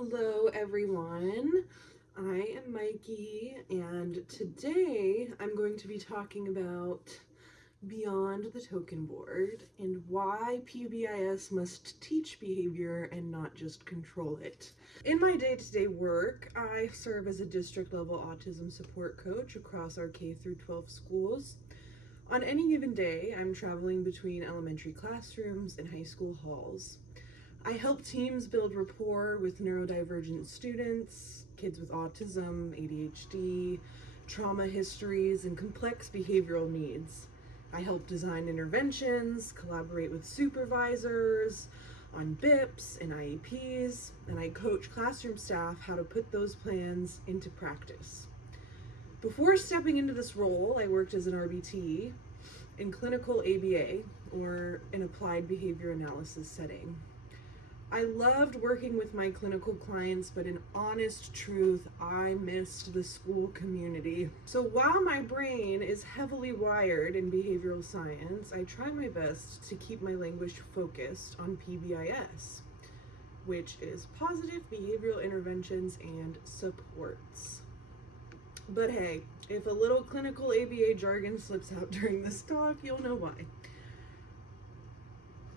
Hello everyone, I am Mikey and today I'm going to be talking about Beyond the Token Board and why PBIS must teach behavior and not just control it. In my day-to-day work, I serve as a district level autism support coach across our K through 12 schools. On any given day, I'm traveling between elementary classrooms and high school halls. I help teams build rapport with neurodivergent students, kids with autism, ADHD, trauma histories, and complex behavioral needs. I help design interventions, collaborate with supervisors on BIPs and IEPs, and I coach classroom staff how to put those plans into practice. Before stepping into this role, I worked as an RBT in clinical ABA, or an applied behavior analysis setting. I loved working with my clinical clients, but in honest truth, I missed the school community. So while my brain is heavily wired in behavioral science, I try my best to keep my language focused on PBIS, which is Positive Behavioral Interventions and Supports. But hey, if a little clinical ABA jargon slips out during this talk, you'll know why.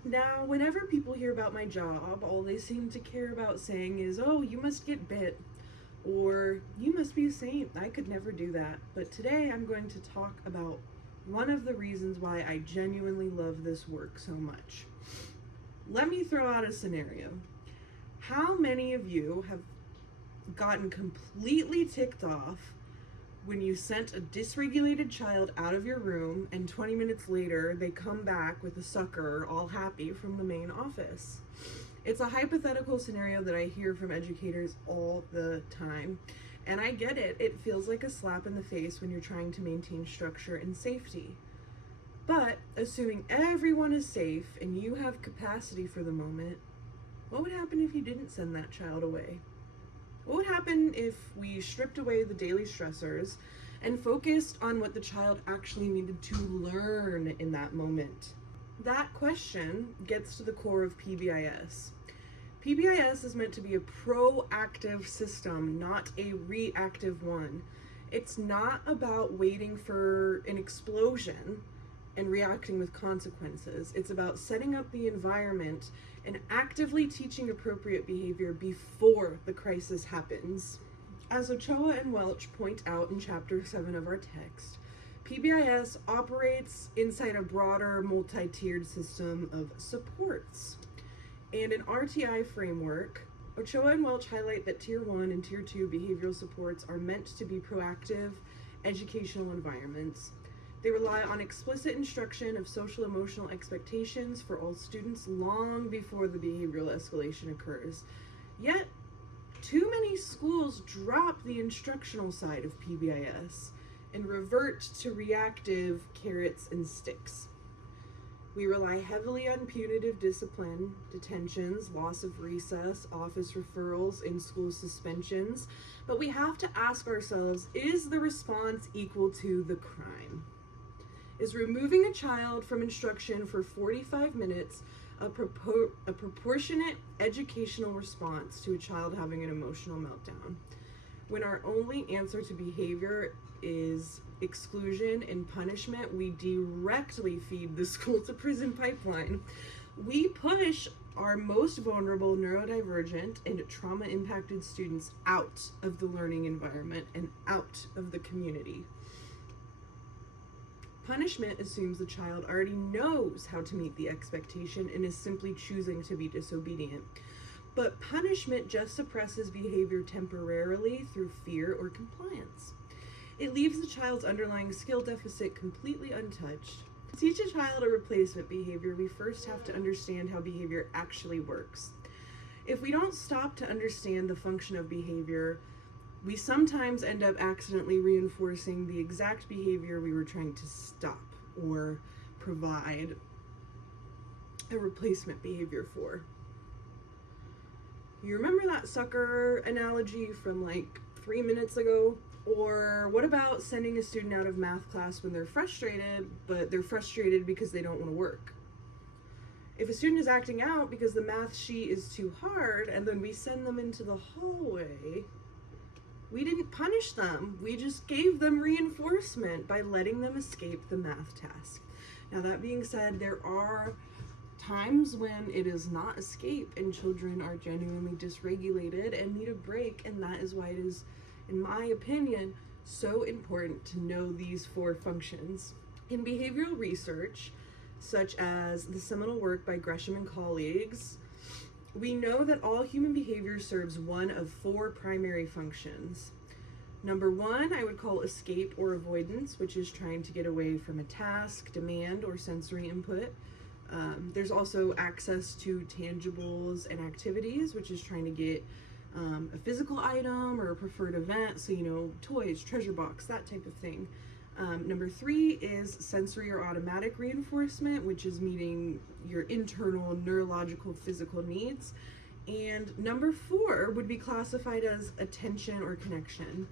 Now, whenever people hear about my job, all they seem to care about saying is, oh, you must get bit, or you must be a saint, I could never do that. But today I'm going to talk about one of the reasons why I genuinely love this work so much. Let me throw out a scenario. How many of you have gotten completely ticked off when you sent a dysregulated child out of your room and 20 minutes later they come back with a sucker all happy from the main office? It's a hypothetical scenario that I hear from educators all the time, and I get it. It feels like a slap in the face when you're trying to maintain structure and safety. But assuming everyone is safe and you have capacity for the moment, what would happen if you didn't send that child away? What would happen if we stripped away the daily stressors and focused on what the child actually needed to learn in that moment? That question gets to the core of PBIS. PBIS is meant to be a proactive system, not a reactive one. It's not about waiting for an explosion and reacting with consequences. It's about setting up the environment and actively teaching appropriate behavior before the crisis happens. As Ochoa and Welch point out in chapter 7 of our text, PBIS operates inside a broader multi-tiered system of supports. And in RTI framework, Ochoa and Welch highlight that Tier 1 and Tier 2 behavioral supports are meant to be proactive educational environments. They rely on explicit instruction of social emotional expectations for all students long before the behavioral escalation occurs. Yet, too many schools drop the instructional side of PBIS and revert to reactive carrots and sticks. We rely heavily on punitive discipline, detentions, loss of recess, office referrals, in-school suspensions, but we have to ask ourselves, is the response equal to the crime? Is removing a child from instruction for 45 minutes a proportionate educational response to a child having an emotional meltdown? When our only answer to behavior is exclusion and punishment, we directly feed the school to prison pipeline. We push our most vulnerable neurodivergent and trauma impacted students out of the learning environment and out of the community. Punishment assumes the child already knows how to meet the expectation and is simply choosing to be disobedient. But punishment just suppresses behavior temporarily through fear or compliance. It leaves the child's underlying skill deficit completely untouched. To teach a child a replacement behavior, we first have to understand how behavior actually works. If we don't stop to understand the function of behavior, we sometimes end up accidentally reinforcing the exact behavior we were trying to stop or provide a replacement behavior for. You remember that sucker analogy from like 3 minutes ago? Or what about sending a student out of math class when they're frustrated, but they're frustrated because they don't want to work? If a student is acting out because the math sheet is too hard and then we send them into the hallway, we didn't punish them. We just gave them reinforcement by letting them escape the math task. Now, that being said, there are times when it is not escape and children are genuinely dysregulated and need a break, and that is why it is, in my opinion, so important to know these 4 functions. In behavioral research, such as the seminal work by Gresham and colleagues, we know that all human behavior serves one of 4 primary functions. Number 1, I would call escape or avoidance, which is trying to get away from a task, demand, or sensory input. There's also access to tangibles and activities, which is trying to get a physical item or a preferred event, so toys, treasure box, that type of thing. Number 3 is sensory or automatic reinforcement, which is meeting your internal neurological physical needs. And number 4 would be classified as attention or connection.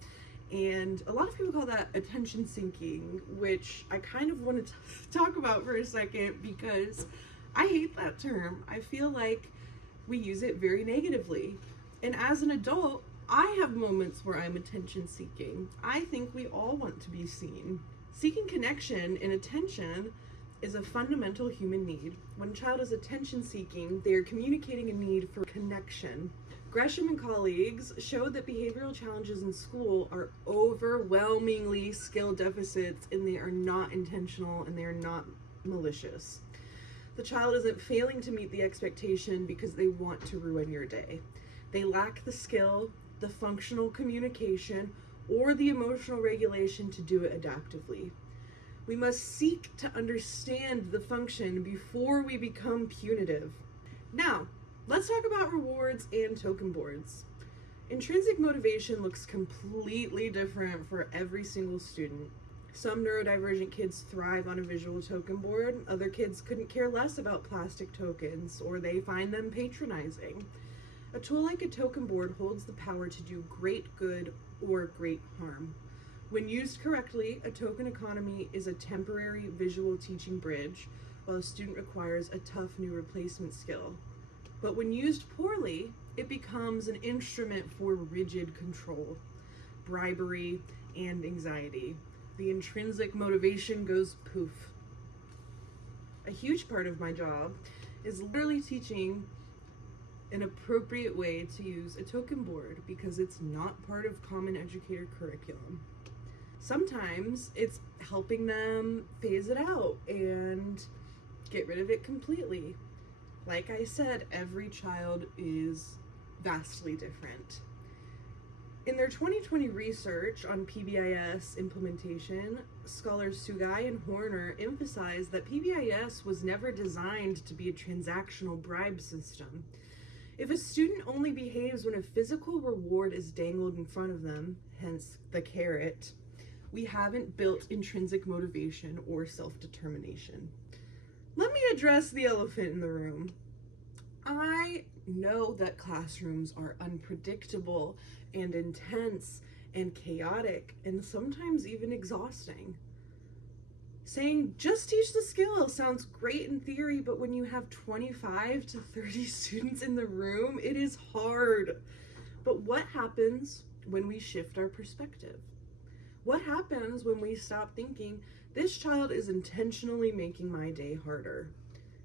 And a lot of people call that attention seeking, which I kind of want to talk about for a second because I hate that term. I feel like we use it very negatively. And as an adult, I have moments where I'm attention seeking. I think we all want to be seen. Seeking connection and attention is a fundamental human need. When a child is attention seeking, they are communicating a need for connection. Gresham and colleagues showed that behavioral challenges in school are overwhelmingly skill deficits, and they are not intentional and they are not malicious. The child isn't failing to meet the expectation because they want to ruin your day. They lack the skill, the functional communication, or the emotional regulation to do it adaptively. We must seek to understand the function before we become punitive. Now, let's talk about rewards and token boards. Intrinsic motivation looks completely different for every single student. Some neurodivergent kids thrive on a visual token board. Other kids couldn't care less about plastic tokens, or they find them patronizing. A tool like a token board holds the power to do great good or great harm. When used correctly, a token economy is a temporary visual teaching bridge, while a student requires a tough new replacement skill. But when used poorly, it becomes an instrument for rigid control, bribery, and anxiety. The intrinsic motivation goes poof. A huge part of my job is literally teaching an appropriate way to use a token board because it's not part of common educator curriculum. Sometimes it's helping them phase it out and get rid of it completely. Like I said, every child is vastly different. In their 2020 research on PBIS implementation, scholars Sugai and Horner emphasized that PBIS was never designed to be a transactional bribe system. If a student only behaves when a physical reward is dangled in front of them, hence the carrot, we haven't built intrinsic motivation or self-determination. Let me address the elephant in the room. I know that classrooms are unpredictable and intense and chaotic and sometimes even exhausting. Saying just teach the skill sounds great in theory, but when you have 25 to 30 students in the room, it is hard. But what happens when we shift our perspective? What happens when we stop thinking, this child is intentionally making my day harder,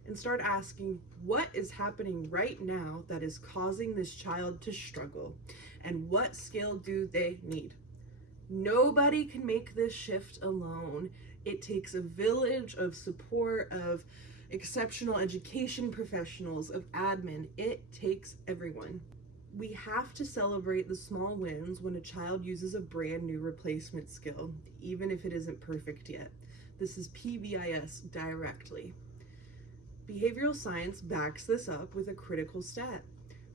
and start asking, what is happening right now that is causing this child to struggle, and what skill do they need? Nobody can make this shift alone. It takes a village of support, of exceptional education professionals, of admin. It takes everyone. We have to celebrate the small wins when a child uses a brand new replacement skill, even if it isn't perfect yet. This is PBIS directly. Behavioral science backs this up with a critical stat.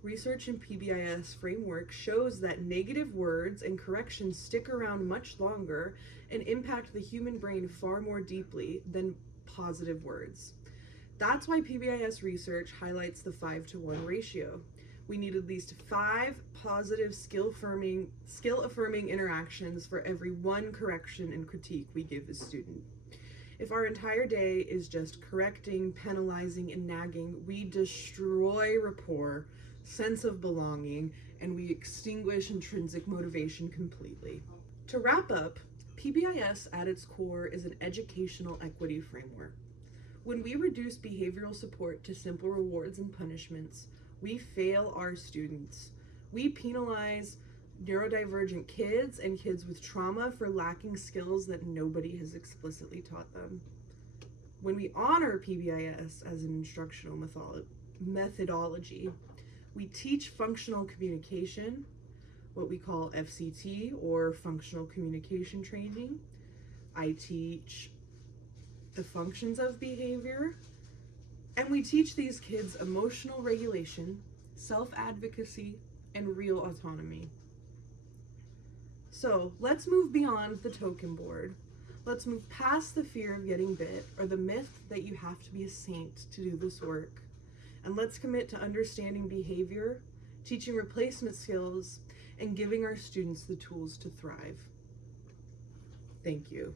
Research in PBIS framework shows that negative words and corrections stick around much longer and impact the human brain far more deeply than positive words. That's why PBIS research highlights the 5-to-1 ratio. We need at least 5 positive skill-affirming interactions for every 1 correction and critique we give a student. If our entire day is just correcting, penalizing, and nagging, we destroy rapport, sense of belonging, and we extinguish intrinsic motivation completely. To wrap up, PBIS at its core is an educational equity framework. When we reduce behavioral support to simple rewards and punishments, we fail our students. We penalize neurodivergent kids and kids with trauma for lacking skills that nobody has explicitly taught them. When we honor PBIS as an instructional methodology, we teach functional communication, what we call FCT or functional communication training. I teach the functions of behavior, and we teach these kids emotional regulation, self-advocacy, and real autonomy. So let's move beyond the token board. Let's move past the fear of getting bit or the myth that you have to be a saint to do this work. And let's commit to understanding behavior, teaching replacement skills, and giving our students the tools to thrive. Thank you.